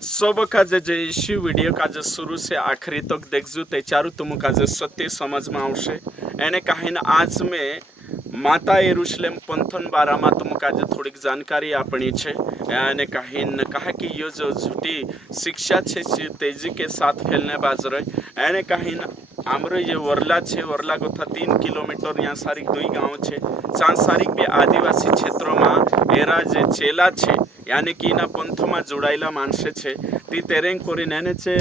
सब काजे जे issue video काजे शुरू से आखिरी तक देखजू ते चारू तुम काजे सत्य समझ में आवशे एने कहीं आज में माता यरूशलेम पंथन बारा में तुम काजे थोड़ी जानकारी आपनी छे एने कहीं कहा कि यो जो झूठी शिक्षा छे तेजी के साथ फैलने बाज रही एने कहीं आमरो ये वरला छे वरला गोथा 3 किलोमीटर यहाँ सारिक 2 गाँव छे सांसारिक भी आदिवासी क्षेत्रों में एरा जे चेला छे यानी कि ना पंथों में जोड़ायेला माणसे छे ती तेरेंग कोरीने एने छे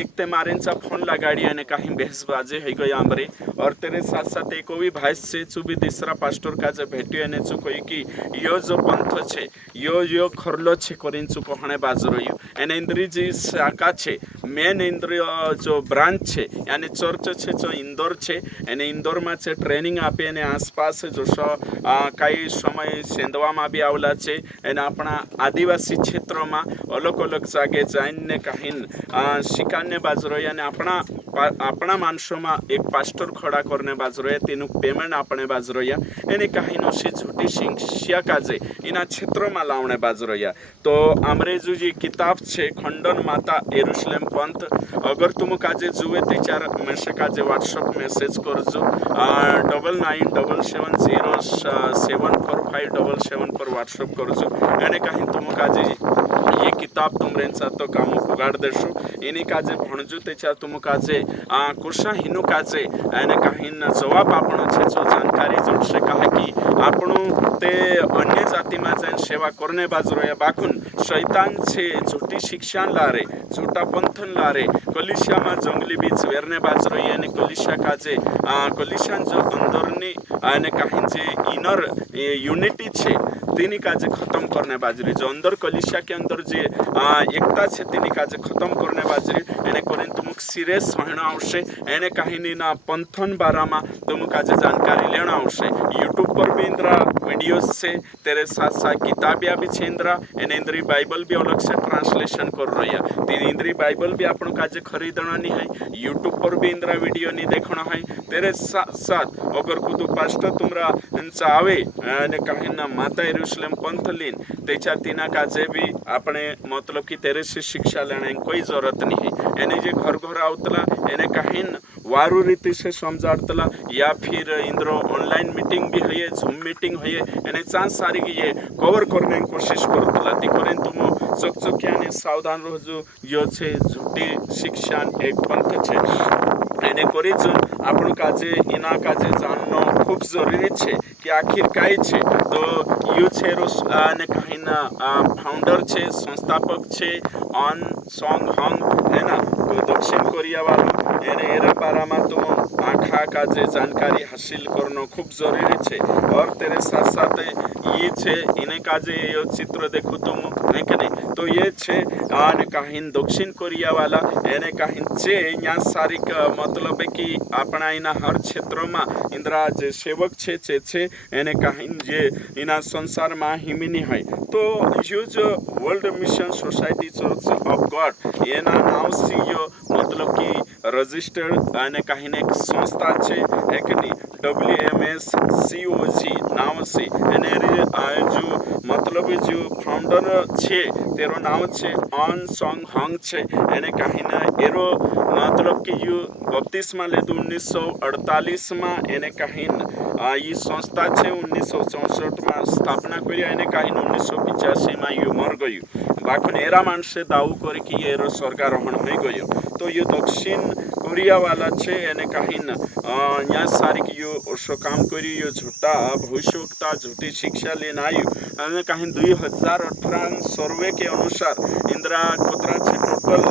एक ते मारेंचा फोन लगाड़ी एने कहीं बहसबाजी है गई आमरे और तेरे साथ साथ एक भी भाई से चु भी तीसरा पास्टर का जे भेट्यो एने चु कोई कि यो जो पंथ छे यो खरलो छे कोरिन चु कहणे बाजरो यो एने इंद्री जी शाखा छे मेन इंद्रिय जो ब्रांच छे यानी चर्च छे जो इंदौर छे एने इंदौर में छे ट्रेनिंग आपे एने आसपास जो कई समय सेंधवा में भी आवला छे एने अपना आदिवासी क्षेत्रों में अलग अलग जगह जाने कहीं शिकाने बाजरो यानी अपना मानसों में एक पास्टर खड़ा करने बाजरो तेनु पेमेंट आपने बाजरो या एने कहीं नशी झूठी शिक्षा काजे इना क्षेत्रों में लावने बाजरो या तो आमरे जो ये किताब छे खंडन माता यरूशलेम पंथ अगर तुम काजे जुए ते चार मेसे काजे व्हाट्सएप मैसेज करजो 9977407457 पर व्हाट्सएप करजो एने कहीं तुम काजे ये किताब तुमरे तो काम पुगाड़ देशो एने काजे भणजो तेचार तुम काजे कुशा हिनु काजे एने कहीं जवाब आपणो छे जो जानकारी जोड़शे कहा कि आपणो ते अन्य जाति में जाइन सेवा करने बाजरो या बाकुन शैतान छे झूठी शिक्षा लारे झूठा पंथन लारे कलिसिया में जंगली बीच वेरने बाजरो यानी कलिसिया काजे कलिसियान जो अंदरनी एने कहीं जे इनर यूनिटी छे तीनी काजे खत्म करने बाजरी जो अंदर कलिसिया के अंदर जे एकता छे तीनी काजे खत्म करने बाजरी एने कोरिन तुम सीरियस होना आवश्य एने कहीं ना पंथन बारा में तुम काजे जानकारी लेना आवश्य यूट्यूब पर भी इंद्रा वीडियोस से तेरे साथ साथ किताबिया भी छे इंद्रा एने इंद्री बाइबल भी अलग से ट्रांसलेशन कर रही है तीन इंद्री बाइबल भी आपन काजे खरीदना नहीं है यूट्यूब पर भी इंद्रा वीडियो नहीं देखना है तेरे साथ साथ अगर कुछ पास्टर तुमरा चावे एने कहीं ना माता यरूशलेम पंथ लीन तेचा तीना काजे भी अपने मतलब कि तेरे से शिक्षा लेने कोई जरूरत नहीं है एने जे घर घर आवतला एने कहीं वारू रीति से समझाड़तला या फिर इंद्रो ऑनलाइन मीटिंग भी है जूम मीटिंग है एने चांस सारी ये कवर करने की कोशिश करतला ती करें तुम चकचकिया ने सावधान रहजो यो छे झूठी शिक्षा एक पंथ छे एने करी जो आपण काजे इना काजे जाननो खूब जरूरी छे कि आखिर काई छे तो यू छे ने कहीं ना फाउंडर छे संस्थापक छे ऑन सॉन्ग हंग है ना तो दक्षिण कोरिया वाला एने एरा बारा में तुम आखा काजे जानकारी हासिल करनो खूब जरूरी छे और तेरे साथ साथ ये छे इने काजे यो चित्र देखो तुम नहीं के नहीं तो ये छे ने कहीं दक्षिण कोरिया वाला एने कहीं छे यहाँ सारी मतलब है कि अपना इना हर क्षेत्रों में इंद्रा जे सेवक छे एने कहीं जे इना संसार में हिमिनी है तो यो जो world mission society church of god एना नाम से यो मतलब कि रजिस्टर्ड एने कहीं एक संस्था छे एक नहीं WMSCOG नाम से एने जो मतलब जो फाउंडर छे तेरो नाम छे ऑन सॉन्ग हंग छे एने कहीं ना एरो मतलब कि यो बपतिस्मा ले 1948 में एने कहीं ये संस्था छे 1964 में स्थापना करी एने कहीं 1985 में यो मर गयो बाकी एरा मानसे दाऊ करी कि एरो स्वर्गारोहण हो गयो तो ये दक्षिण कोरिया वाला छे एने कहीं यहाँ सारी की यो ओसो काम करी यो झूठा भविष्यवक्ता झूठी शिक्षा लेना आयु एने कहीं 2018 सर्वे के अनुसार इंदिरा कोतरा छे टोटल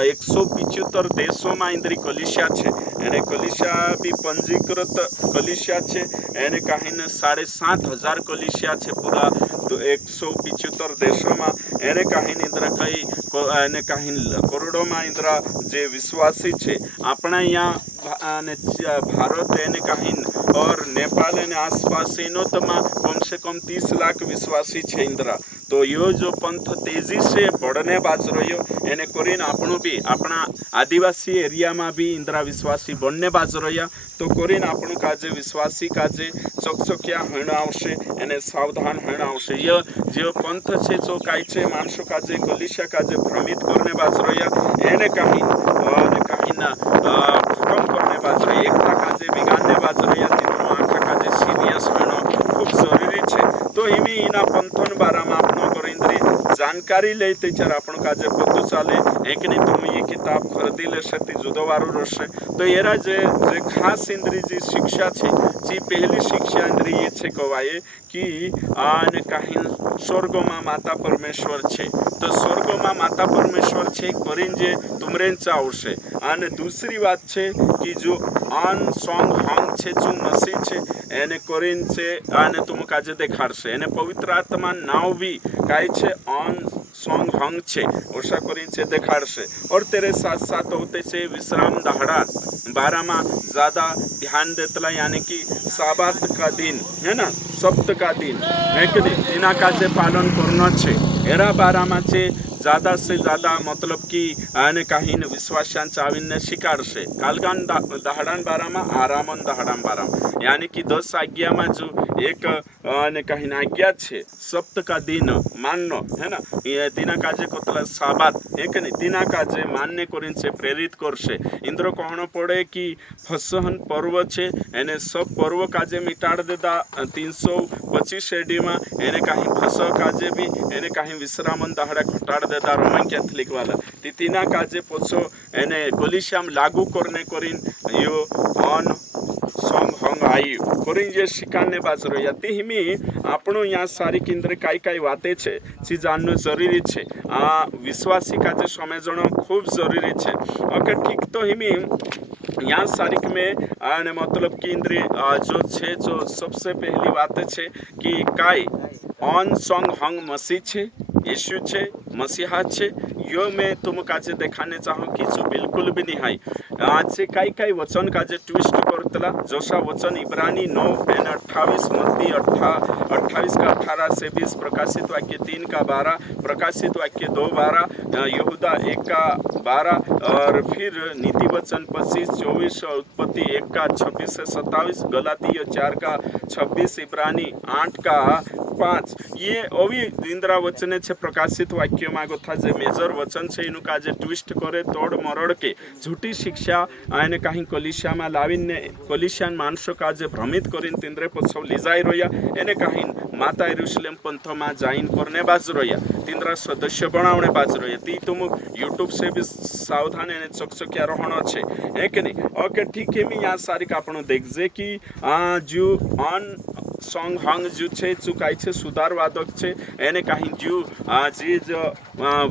175 देशों में इंद्री कलिसिया छे एने कलिसिया भी पंजीकृत कलिसिया छे एने कहीं 7,500 कलिसिया छे पूरा तो 175 देशों में एने कहीं इंदिरा कई एने कहीं करोड़ों में इंदिरा जे विश्वासी छे अपना यहाँ भारत एने काहीन और नेपाल एने आसपास एनो तमा कम से कम 30 लाख विश्वासी छे इंद्रा। तो यो जो पंथ तेजी से बढ़ने बाज रह्यो एने कोरीन आपणो भी अपना आदिवासी एरिया में भी इंद्रा विश्वासी बनने बाज रह्या। तो कोरीन आपणो काजे विश्वासी काजे चकचकिया होना आवश्य एने सावधान होना आवश्य। ये जो पंथ छे जो काई छे माणसो काजे कलिशा काजे भ्रमित करने बाज रह्या एने काहीन खत्म करने बाज रह्या एकता काजे बिगाड़ने बाज रह्या। तिनो आखा काजे सीरियस होना खूब जरूरी छे। तो हिमी इना पंथन बारा में आपनो गोरिंद्री जानकारी ले त्याच्यार आपण काजे पत्तो चाले एक नहीं तुम्ही ये किताब खरीदी लेशे ती जुदो वारू रहशे। तो एरा जे खास इंद्री जी शिक्षा छे जी पहली शिक्षा इंद्री ये छे कवाये कि आने काहीन स्वर्गमा माता परमेश्वर छे। तो स्वर्गमा माता परमेश्वर छे करीन जे तुमरेन चावशे। आने दूसरी बात छे कि जो आन सॉन्ग हंग छे जो मसीह छे एने करीन छे आने तुम काजे देखाड़शे। एने पवित्र आत्मा नाव भी काई छे आन सॉन्ग हंग छे ओशा करीन छे देखाड़शे। और तेरे साथ साथ होते छे विश्राम दहाड़ा बारा में ज्यादा ध्यान देतला यानी कि साबात का दिन है ना सप्त का दिन है कि दिना काजे पालन करना छे। एरा बारा में छे ज़्यादा से ज़्यादा मतलब कि आने काहीन विश्वासांचा आवीने शिकारशे। कालगान दहाडान बारामा आरामन दहाडान बारामा यानी कि 10 आज्ञा में जो एक आने काहीन आज्ञा छे सप्त का दिन माननो है ना ये दिना काजे कोतला साबात एक नहीं दिना काजे मान्य करीन से प्रेरित करशे। इंद्र कहनो पड़े कि फसहन पर्व छे एने सब पर्व काजे मिटाड़ देता 325 एडी में एने काहीं फसह काजे भी एने काहीं विश्रामन दहाड़ा घटाड़ देता रोमन कैथलिक वाला तीना काजे पोछो एने कोलिशियम लागू करने करीन यो ऑन सॉन्ग हंग आई करीन जे शिकाने बाज रह्या ती हिमी आपणो या सारी केंद्र काई काई वाते छे ची जाननो जरूरी छे। विश्वासी काजे समझणो खूब जरूरी छे। ओके ठीक तो हिमी यहाँ सारिक में आने मतलब केंद्र जो छे जो सबसे पहली बात छे कि काई ऑन सॉन्ग हंग मसीह छे यीशु छे मसीहा छे। यो मैं तुम काजे देखाने चाहूँ कि जो बिल्कुल भी नहीं है आज से काई काई वचन काजे ट्विस्ट करतला जोशा वचन इब्रानी 9:28 मत्ती 28 का 18 से 20 प्रकाशित वाक्य 3 का 12 प्रकाशित वाक्य 2:12 यहूदा 1 का 12 और फिर नीति वचन 25-24 उत्पत्ति 1 का 26 से 27 गलातियों 4 का 26 इब्रानी 8 का 5 ये अभी इंद्रा वचने छे प्रकाशित वाक्य मागो था जे मेजर वचन छे इनु काजे ट्विस्ट करे तोड़ मरोड़ के झूठी शिक्षा आने कहीं कलिशा में लावीने कलिशान मानसो काजे भ्रमित करीन तिंद्रे पछो लिजाई रोया एने कहीं माता यरूशलेम पंथ में जाइन करने बाज रोया तिंद्रा सदस्य बनावने बाज रोया ती तुम यूट्यूब से भी सावधान एने चकचकिया रहनो छे है कि नहीं। ओके ठीक है मैं यहाँ सारी का आपनो देख जे कि जो ऑन सॉन्ग हंग जो छे चुकाई छे सुधारवादक छे एने कहीं जो जे जो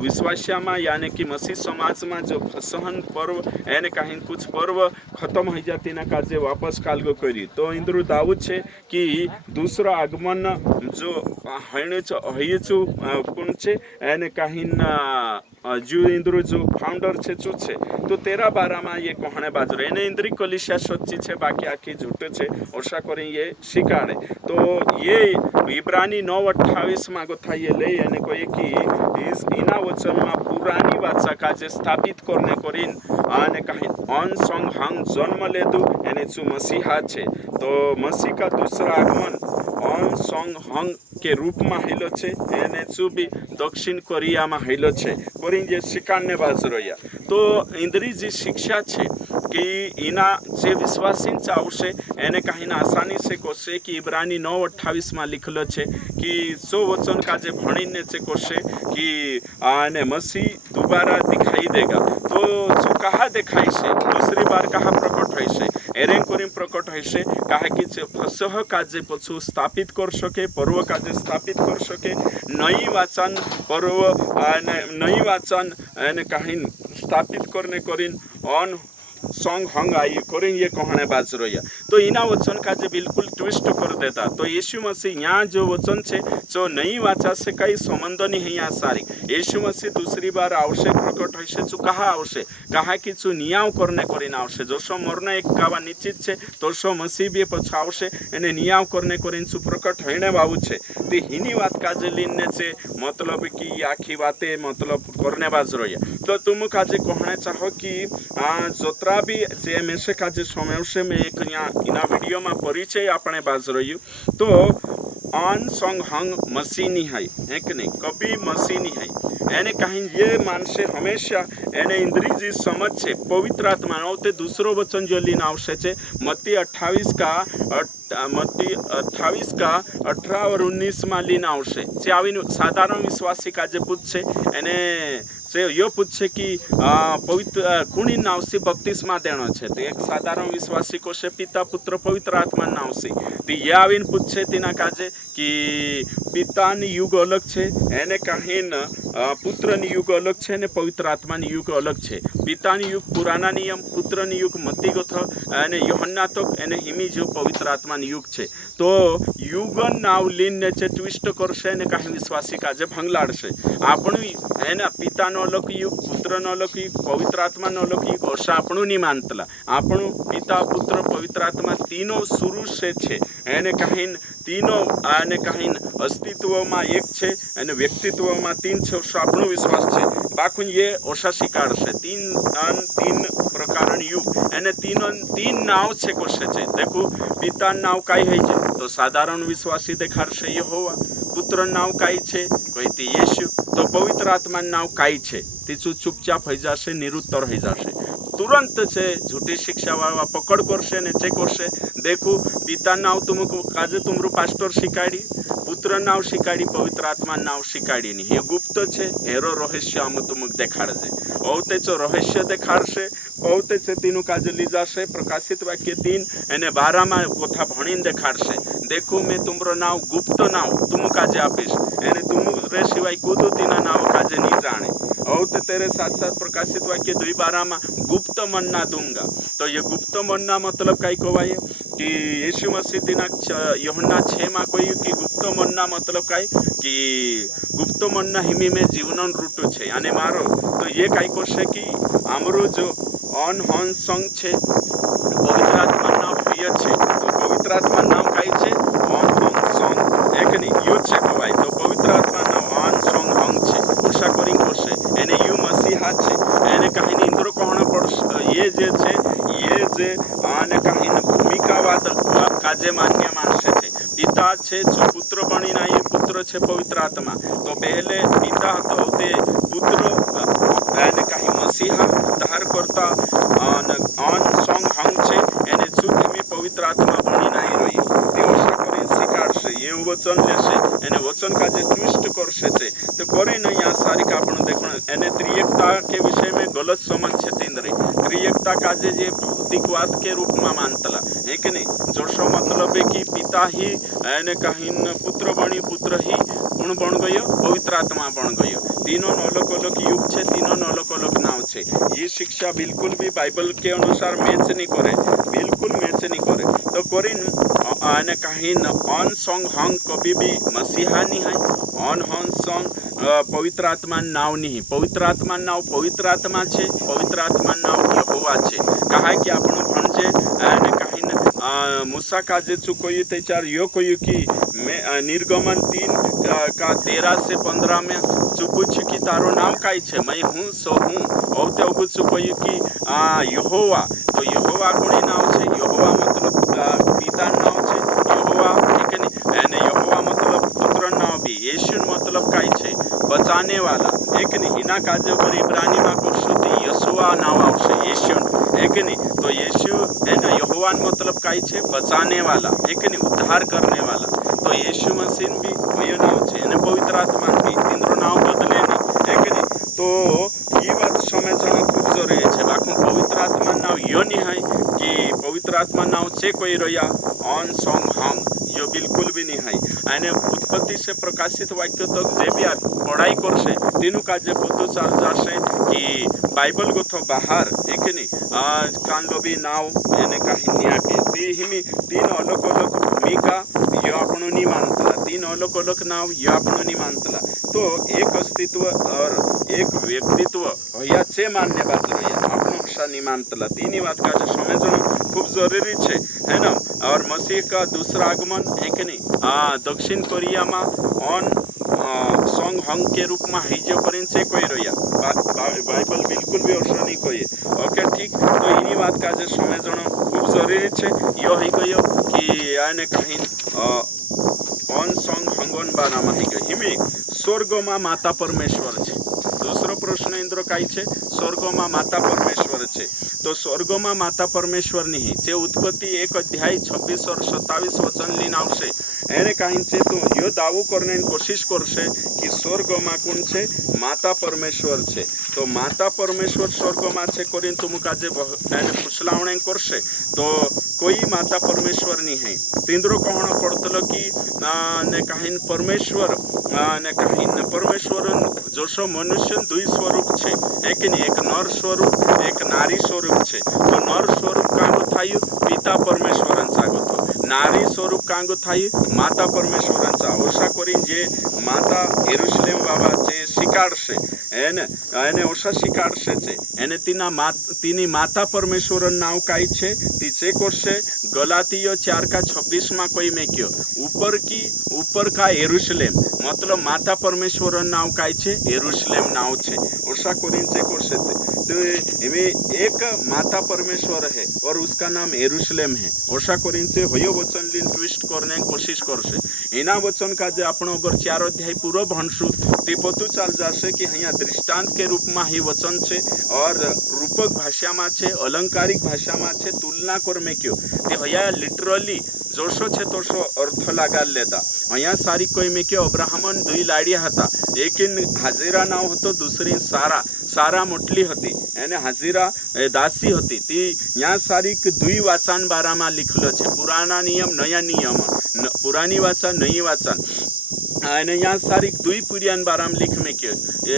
विश्वासियामा यानी कि मसीह समाज में जो फसहन पर्व एने कहीं कुछ पर्व खत्म हो जाती ना काजे वापस कालगो करी। तो इंद्रु दाऊद छे कि दूसरा आगमन जो हयचु कौन छे एने कहीं जो इंद्रु जो फाउंडर छे चू छे तो 13-12 में ये कहने बाजरो एने इंद्री कलिशा सच्ची छे बाकी आखी झूठे छे ओशा करें ये शिकारे। तो ये इब्रानी 9:28 में गोथा ये ले यानी कोई कि इस इना वचन में पुरानी वाचा काजे स्थापित करने करीन आने कहीं ऑन सॉन्ग हंग जन्म लेदु एने चू मसीहा छे। तो मसीह का दूसरा आगमन ऑन सॉन्ग हंग के रूप में हेलो छे एने चू भी दक्षिण कोरिया में हेलो छे करीन जे शिकाने बाजरोया। तो इंद्री जी शिक्षा छे कि इना जे विश्वासीन चावशे एने कहीं आसानी से कोशे कि इब्रानी 9:28 में लिखलो छे कि सो वचन का जे भणीने छे कोशे कि आने मसीह दोबारा दिखाई देगा। तो जो कहा दिखाई से दूसरी बार कहा प्रकट होई से एरें करीम प्रकट होई से कहा कि फसह काजे पछु स्थापित कर सके पर्व काजे स्थापित कर सके नई वाचन पर्व नई वाचन एने कहीं स्थापित करने करीन ऑन सॉन्ग हंग आई करें ये कहने बाज रोया। तो इना वचन का जे बिल्कुल ट्विस्ट कर देता। तो यीशु मसीह यहाँ जो वचन छे जो नई वाचा से कई संबंध नहीं है यहाँ सारी। यीशु मसीह दूसरी बार आवश्यक प्रकट है जो कहा आवश्यक कहा कि चु नियाव करने करीने आवश्यक जो सो मरने एक कावा निश्चित छे तो सो मसीह भी पछ आवश्यक एने नियाव करने करीने चु प्रकट होने बाबू छे। तो हिनी बात का जे लीने छे मतलब कि आखी बातें मतलब करने बाज रही। तो तुम का जे कहना चाहो कि जोतरा भी जे में से का जे समय से मैं एक इना वीडियो में परिचय अपने बाज रही तो अन संग हंग मसीनी है कि नहीं कभी मसीनी है एने कहीं ये मानसे हमेशा एने इंद्री जी समझ छे पवित्र आत्मा नौते दूसरो वचन जो लीन आवश्यक छे मत्ती 28 का 18 और 19 में लीन आवश्यक जे आवीने साधारण विश्वासी का जे पूछे एने से यो पूछे कि पवित्र कुणी नाव से बपतिस्मा देनो छे तो एक साधारण विश्वासी को से पिता पुत्र पवित्र आत्मा नाव से तो ये आवीने पूछे तेना काजे कि पितानी युग अलग छे एने कहीन पुत्रनी युग अलग छे ने पवित्र आत्मानी युग अलग छे। पितानी युग पुराना नियम पुत्रनी युग मत्तीगोथ एने यूहन्ना तक एने हिमी जो पवित्र आत्मानी युग छे। तो युगन नाव लीने छे ट्विस्ट करशे ने कहीं विश्वासी काजे भंगलाड़शे आपणु एना पितानो अलग युग पुत्रनो अलग युग पवित्र आत्मानो अलग युग ओशा आपणु नहीं मानतला आपणु पिता पुत्र पवित्र आत्मा तीनों शुरू से छे एने कहीं तीनों आने कहीं अस्तित्व में एक छे एने व्यक्तित्व में तीन छे ओशा आपणो विश्वास छे बाकुन ये ओशा स्वीकार छे तीन प्रकार युग एने तीन नाव छे कोशे छे। देखो पिता नाव काई है छे तो साधारण विश्वासी देखाड़शे यहोवा पुत्र नाव काई छे कहती येशु तो पवित्र आत्मा नाव काई छे तीचू चुपचाप हो जाशे निरुत्तर हो जाशे तुरंत छे झूठी शिक्षा वाला पकड़ करशे ने चेक करशे देखो पिता नाव तुमको काजे तुमरू पास्टर शिकाड़ी पुत्र नाव शिकाड़ी पवित्र आत्मा नाव शिकाड़ी नहीं हे गुप्त छे हेरो रहस्य आम तुमक देखाड़जे औते चो रहस्य देखाड़शे औते छे तीनु काजे लीजाशे प्रकाशित वाक्य 3 एने 12 में कोथा भणीने देखाड़शे देखो मैं तुमरो नाव गुप्त नाव तुम काजे आपीश एने तुम रे सिवाय कूदो तीना नाव काजे नहीं जाने औते तेरे साथ साथ प्रकाशित वाक्य 2:12 में गुप्त मन्ना दूंगा। तो ये गुप्त मन्ना मतलब कई कहवाय कि यीशु मसीह दिना यूहन्ना 6 में कोई कि गुप्त मन्ना मतलब कई कि गुप्त मन्ना हिमी में जीवन रूटो छे यानी मारो तो ये कई कोशे कि आमरो जो अन हन संग छे पवित्र आत्मा नाम प्रिय छे तो पवित्र आत्मा नाम कई छे अन हन संग एक नहीं यू छे कहवाय तो पवित्र आत्मा नाम अन संग हंग छे ओशा करी कोशे एने यू मसीहा छे एने कहीं इंद्र कहना पड़ ये जे छे ये जे आने कहीं भूमिकावाद काजे मान्य मानसे छे पिता छे जो पुत्र बनी ना ये पुत्र छे पवित्र आत्मा तो पहले पिता तो होते पुत्र एने कहीं मसीहा उद्धार करता अन संग हंग छे एने शुद्ध में पवित्र आत्मा बनी नहीं रही ते ओशा करी स्वीकारशे ये वचन लेशे एने वचन का जे ट्विस्ट करशे छे तो करे नहीं यहाँ सारी का आपण देखो एने त्रिएकता के विषय में गलत समझ छे तीनरे त्रिएकता का जे भौतिकवाद के रूप में मानतला है कि नहीं जोशो मतलब है कि पिता ही एने कहीं पुत्र बनी पुत्र ही गुण बन गयो पवित्र आत्मा बन गयो तीनों अलग अलग युग छे तीनों अलग अलग नाव छे। ये शिक्षा बिल्कुल भी बाइबल के अनुसार मैच नहीं करे बिल्कुल मैच नहीं करे तो करीन आने कहीं अन संग हंग कभी भी मसीहा नहीं है अन हन संग पवित्र आत्मा नाव नहीं पवित्र आत्मा नाव पवित्र आत्मा छे पवित्र आत्मा नाव यहोवा छे कहा कि आपणो भणजे आने कहीं मूसा का जे चुकोई ते चार यो कोई कि निर्गमन 3 का 13 से 15 में चुपूछ कि तारो नाम काई छे मैं हूँ सो हूँ और ते ओगु चुकोई कि यहोवा तो यहोवा कोनी नाम छे यहोवा मतलब पिता नाम छे यहोवा ठीक है एने यहोवा मतलब पुत्र नाम भी यीशु मतलब काई छे बचाने वाला एक नहीं हिना काजे पर इब्रानी में कुशुति यशुआ नाम आवशे यीशु एक नहीं तो यीशु है ना यहोवा मतलब काई छे बचाने वाला एक नहीं उद्धार करने वाला तो यीशु मसीह भी वही नाम छे एने पवित्र आत्मा भी तीनरो नाम बदले नहीं एक नहीं तो ये बात समझना खूब जरूरी है बाकी पवित्र आत्मा नाम यो नहीं है कि पवित्र आत्मा नाव चे कोई रोया ऑन सॉन्ग हंग यो बिल्कुल भी नहीं है एने उत्पत्ति से प्रकाशित वाक्य तक जे भी पढ़ाई करसे तीनों का जे पतो चल जासे कि बाइबल को तो बाहर एक नहीं कान लो भी नाव एने कहीं न्याय ती हिमी तीन अलग अलग भूमिका यो आपण नहीं मानतला तीन अलग अलग नाव यो आपण नहीं मानतला तो एक अस्तित्व और एक व्यक्तित्व होया चे मान्य बात रही आपण भाषा नहीं मानतला तीन बात का जो समझना खूब जरूरी छे है ना। और मसीह का दूसरा आगमन है कि नहीं दक्षिण कोरिया में ऑन सॉन्ग हंग के रूप में हिजो परिन से कोई रोया बाइबल बिल्कुल भी अवसर नहीं कोई ओके ठीक। तो इन्हीं बात का जो समझना खूब जरूरी छे यो ही गयो कि आने कहीं ऑन सॉन्ग हंगोन बारा में ही गई हिमी स्वर्ग में माता परमेश्वर छे। दूसरो प्रश्न इंद्र काई छे स्वर्ग में माता परमेश्वर छे तो स्वर्ग में माता परमेश्वर नहीं जे उत्पत्ति 1 अध्याय 26 और 27 वचन लीन आवशे एने कहीं छे तो यो दावो करने की कोशिश करशे कि स्वर्ग में कोण छे माता परमेश्वर छे तो माता परमेश्वर स्वर्ग में छे करीन तुम काजे एने फुसलावणे करशे तो कोई माता परमेश्वर नहीं है तींद्रो कहण पड़तलो कि ने कहीं परमेश्वर ने कहीं परमेश्वर जोशो मनुष्य दुई स्वरूप छे एक नहीं एक नर स्वरूप एक नारी स्वरूप छे तो नर स्वरूप कांगो थायु पिता परमेश्वरांचा गोतो नारी स्वरूप कांगो थायु माता परमेश्वरांचा ओशा करीन जे माता यरुशलेम बाबा जे शिकाडशे एने ओशा शिकाडशे छे एने तीनी माता परमेश्वरन नाव काई छे ती चे करशे गलातियो 4:26 में कोई में क्यों ऊपर का यरुशलेम मतलब माता परमेश्वरन नाव काई छे यरुशलेम नाव छे ओशा करीन चे करशे तो इमें एक माता परमेश्वर है और उसका नाम यरुशलेम है ओशा करीन से होयो वचन लीन ट्विस्ट करने की कोशिश करशे एना वचन का जे आपण अगर 4 अध्याय पूरो भणशु ते पतो चल जाशे कि अहींया दृष्टांत के रूप में ही वचन छे और रूपक भाषा में छे अलंकारिक भाषा में छे तुलना करमे क्यों ते हया लिटरली जोशो छे तोशो अर्थ लगा लेता अहींया सारी कोई में क्यों अब्राहमन दुई लाड़िया हता एक हाजिरा नाव हतो दूसरी सारा मोटली हती एने हाजिरा दासी हती ती या सारी दुई वाचन बारा में लिखलो छे पुराना नियम नया नियम पुरानी वाचा नई वाचन एने यहाँ सारी दुई पुरियान बाराम लिख में क्यों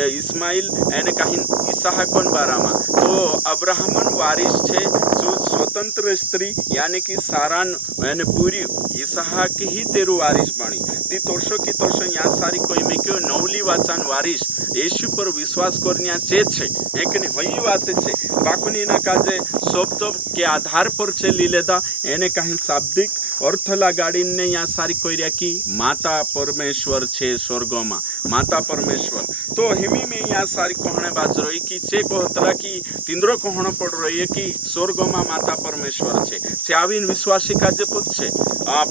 इस्माइल एने कहीं इसहाकन बारामा तो अब्राहमन वारिस छे जो स्वतंत्र स्त्री यानी कि सारान एने पूरी इसहाक ही तेरु वारिस बनी ती तोर्षो की तोर्षो यहाँ सारी कोई में क्यों नवली वाचन वारिस यीशु पर विश्वास करनिया चे छे एक ने वही बात छे बाकुनी ना काजे शब्द के आधार पर छे लीलेदा एने कहीं शाब्दिक अर्थ लगाड़ी ने यहाँ सारी कोई की माता परमेश्वर छे स्वर्ग में माता परमेश्वर तो हिमी में यहाँ सारी कहने बाज रही कि चे कहतला कि तिंद्रो कहना पड़ रही है कि स्वर्ग में माता परमेश्वर छे चावीन विश्वासी का जे पुत छे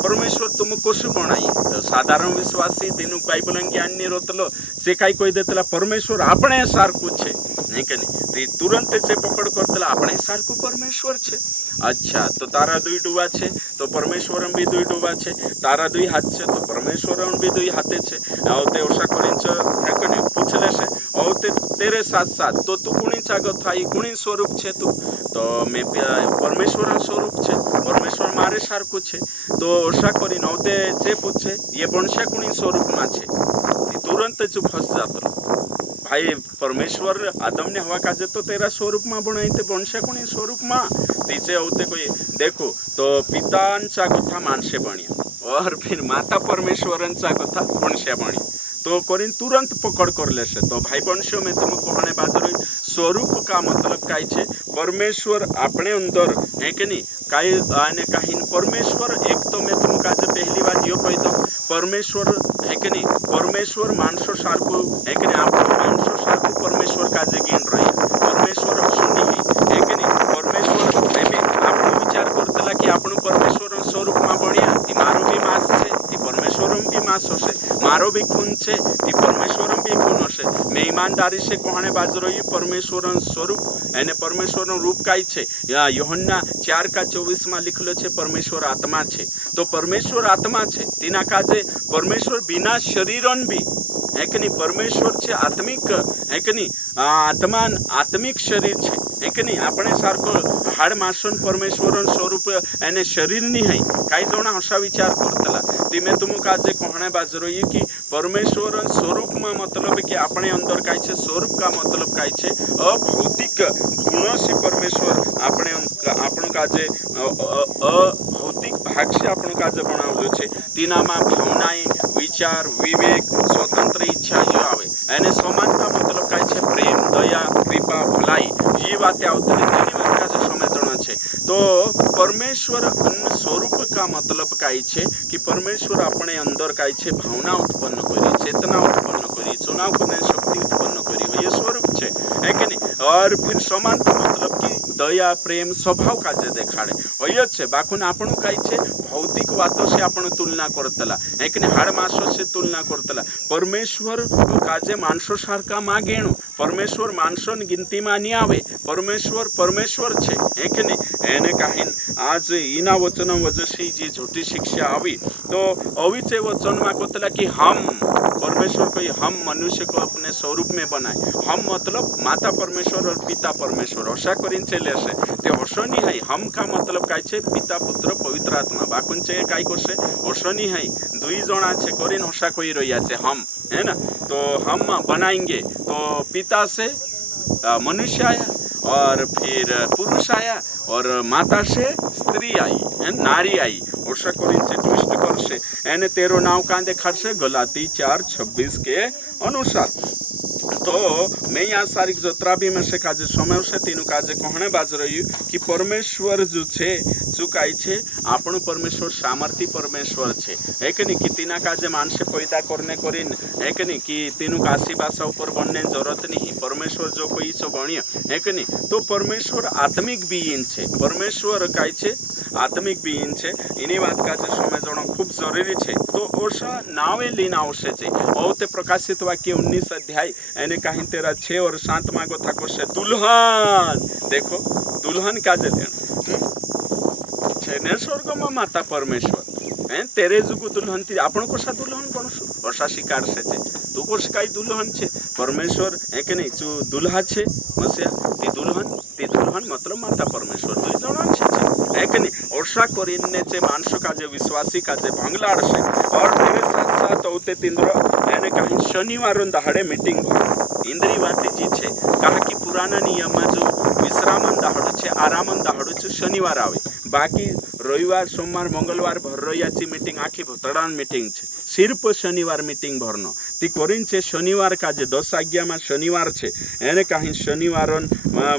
परमेश्वर तुम कोशु बनाई तो साधारण विश्वासी दिनु बाइबल ज्ञान नहीं रोतलो से काई कोई देतला परमेश्वर आपणे सारकू छे नहीं के नहीं तुरंत से पकड़ करतला आपणे सारकू परमेश्वर छे अच्छा तो तारा दुई डुबा छे तो परमेश्वरम भी दुई डुबा छे तारा दुई हाथ छे तो परमेश्वरम भी दुई हाथे छे औते ओशा करिंच हेकने पूछले छे औते तेरे साथ साथ तो तू कुणी चागो थाई कुणी स्वरूप छे तू तो मैं परमेश्वर स्वरूप छे परमेश्वर मारे सारकू छे तो ओशा करिन औते जे पूछे ये बनशा कुणी स्वरूप में छे तुरंत ज फस जातो भाई परमेश्वर आदम ने हवा काजे तो तेरा स्वरूप में बनाई ते बनशा कोणी स्वरूप में तीचे होते कोई देखो तो पितांचा कथा मानसे बनिया और फिर माता परमेश्वरंचा कथा मनुष्य बनी तो करीन तुरंत पकड़ कर लेशे तो भाई वंशो में तुम कहने बात रही स्वरूप का मतलब काई छे परमेश्वर अपने अंदर है कि नहीं काई आने कहीं परमेश्वर एक तो मैं तुम काजे पहली बात यो कही दो परमेश्वर है कि नहीं परमेश्वर मानसो सारकू है कि नहीं आप मानसो सारकू परमेश्वर काजे गिन रही परमेश्वर सुनी है कि नहीं परमेश्वर आप विचार करतला कि आपण परमेश्वर स्वरूप में बनिया ती मारो भी मास छे ती परमेश्वर भी मास होशे मारो भी खून छे ती परमेश्वर भी खून होशे मैं ईमानदारी से कहने बाज रही परमेश्वर स्वरूप एने परमेश्वर रूप काई छे यूहन्ना 4:24 में लिखलो छे परमेश्वर आत्मा छे तो परमेश्वर आत्मा छे तीना काजे परमेश्वर बिना शरीरन भी है कि नहीं परमेश्वर छे आत्मिक है कि नहीं आत्मा आत्मिक शरीर छे एक नहीं આપણે सारखं हाड मासन परमेश्वरन स्वरूप एने शरीर नहीं है काही जण असा विचार करतला तिमे तुमका जे कहणे बाजरो ये कि परमेश्वरन स्वरूप में मतलब कि अपने अंदर काय छे स्वरूप का मतलब काय छे अभौतिक गुण से परमेश्वर अपने आपण का जे अभौतिक भाग से आपण का जे बनावलो छे तीनामा भावनाएं विचार विवेक स्वतंत्र इच्छा जो आवे एने समानता मतलब काय छे प्रेम दया कृपा भलाई ये बातें आवतरी तीनी बात का जो समझना छे तो परमेश्वर स्वरूप का मतलब काय छे कि परमेश्वर अपने अंदर काय छे भावना उत्पन्न करी चेतना उत्पन्न करी चुनाव करने शक्ति उत्पन्न करी ये स्वरूप छे है कि नहीं और फिर समानता मतलब कि दया प्रेम स्वभाव का जे देखाड़े वही छे बाकुन आपण काय छे भौतिक बातों से आपण तुलना करतला है कि नहीं हाड मासो से तुलना करतला परमेश्वर काजे माणसो सारखा मागेणु परमेश्वर माणसोन गिनती में नहीं आवे परमेश्वर परमेश्वर छे है कि नहीं एने काहीन आज इना वचन वजसी जी झूठी शिक्षा आई तो अविचे वचन में कहतला कि हम परमेश्वर कोई हम मनुष्य को अपने स्वरूप में बनाए हम मतलब माता परमेश्वर और पिता परमेश्वर अशा करीन चले से ते अशो नहीं है हम का मतलब काय छे पिता पुत्र पवित्र आत्मा बाकुन छे काय करसे अशो नहीं है दुई जना छे करीन अशा कोई रहिया छे हम है ना तो हम बनाएंगे तो पिता से मनुष्य आया और फिर पुरुष आया और माता से स्त्री आई है नारी आई ओषा करीन से ट्विस्ट करसे एने तेरो नाव कां देखाड़शे गलाती 4:26 के अनुसार तो मैं यहाँ सारी जोत्रा भी में से काजे समय से तीनों काजे कहने बाज रही कि परमेश्वर जो छे चुकाई छे आपण परमेश्वर सामर्थी परमेश्वर छे एक नहीं कि तीना काजे मानसे पैदा करने करीन एक नहीं कि तीनों काशी भाषा ऊपर बनने जरूरत नहीं परमेश्वर जो कोई सो गण्य एक नहीं तो परमेश्वर आत्मिक बीइंग छे परमेश्वर काय छे आत्मिक बीइंग छे इनी बात काजे समझणो खूब जरूरी छे तो ओषा नावे लीन आवश्यक छे औते प्रकाशित वाक्य 19 अध्याय एने कहीं तेरा 6 और 7 मागो था कोसे दुल्हन देखो दुल्हन का जलेन छे ने स्वर्ग में माता परमेश्वर हैं तेरे जुगु दुल्हन थी आपण को सा दुल्हन बनसु वर्षा शिकार से छे तू को काई दुल्हन छे परमेश्वर है के नहीं तू दुल्हा छे मसिया ती दुल्हन मतलब माता परमेश्वर दुई जणा छे है के नहीं वर्षा करीने छे मानसो का जे विश्वासी का जे भंगलाड़ छे और तेरे साथ साथ औते तिंद्र एने कहीं शनिवार दहाड़े मीटिंग इंद्री वाती जी छे कहा कि पुराना नियम में जो विश्रामन दहाड़ो छे आरामन दहाड़ो छे शनिवार आवे बाकी रविवार सोमवार मंगलवार भर रहियाची मीटिंग आखी भतड़ान मीटिंग छे सिर्फ शनिवार मीटिंग भरनो ती करीन छे शनिवार का जे 10 आज्ञा में शनिवार छे एने कहीं शनिवारन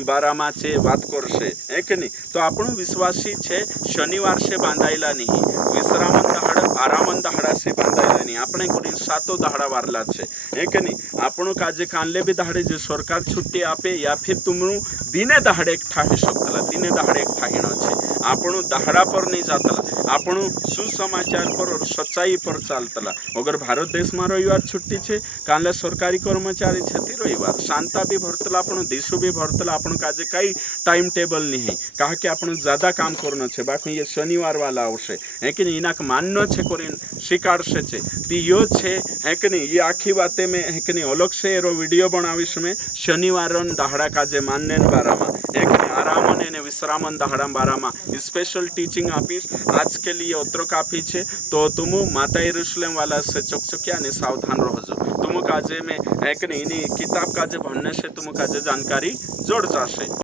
बारामा छे बात करशे है कि नहीं तो आपण विश्वासी छे शनिवार से बांधायला नहीं विश्रामन दहाड़ा आरामन दहाड़ा से बांधायला नहीं आपणे करीन 7 दहाड़ा वारला छे है कि नहीं आपण काजे कानले भी दहाड़े जो सरकार छुट्टी आपे या फिर तुमनु दिने दहाड़े एक ठाही शकतला दिने दहाड़े एक ठाहीनो छे आपण दहाड़ा पर नहीं जातला आपण सुसमाचार पर और सच्चाई पर चालतला अगर भारत देश में रविवार छुट्टी छे काले सरकारी कर्मचारी छती रविवार शांता भी भरतला आपण दिशु भी भरतला आपण काजे कई टाइम टेबल नहीं है कहा कि आपण ज्यादा काम करनो छे बाकी ये शनिवार वाला आवशे है कि नहीं इनाक माननो छे करीन स्वीकारशे छे ती यो छे है कि नहीं ये आखी बातें में है कि नहीं अलग से एरो वीडियो बनावीश में शनिवारन दहाड़ा काजे मानने बारामा है कि आरामन ने विश्रामन दहाड़ा बारामा स्पेशल टीचिंग आपीश आज के लिए उतरो काफी छे तो तुम माता यरूशलेम वाला से चकचकिया ने सावधान रहो तुम काजे में एक नहीं किताब काजे भरने से तुम काजे जानकारी जोड़ जाशे।